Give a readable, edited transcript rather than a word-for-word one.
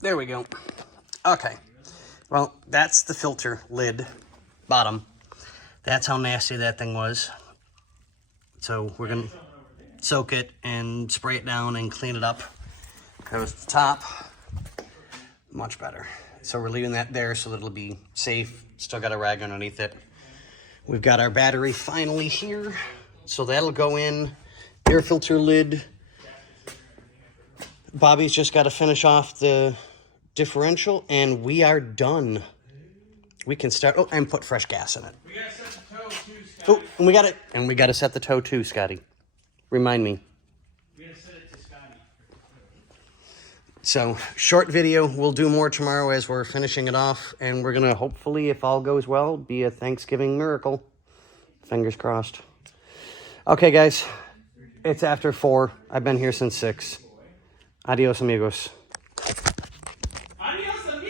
There we go. Okay. Well, that's the filter lid bottom. That's how nasty that thing was. So we're going to soak it and spray it down and clean it up. There's the top. Much better. So we're leaving that there so that it'll be safe. Still got a rag underneath it. We've got our battery finally here. So that'll go in. Air filter lid. Bobby's just got to finish off the differential and we are done. We can start. Oh, and put fresh gas in it. We gotta set the toe too, Scotty. Oh, and we got to set the toe too, Scotty. Remind me. We gotta set it to Scotty. So, short video. We'll do more tomorrow as we're finishing it off. And we're going to, hopefully, if all goes well, be a Thanksgiving miracle. Fingers crossed. Okay, guys. It's after 4. I've been here since 6. Adios, amigos.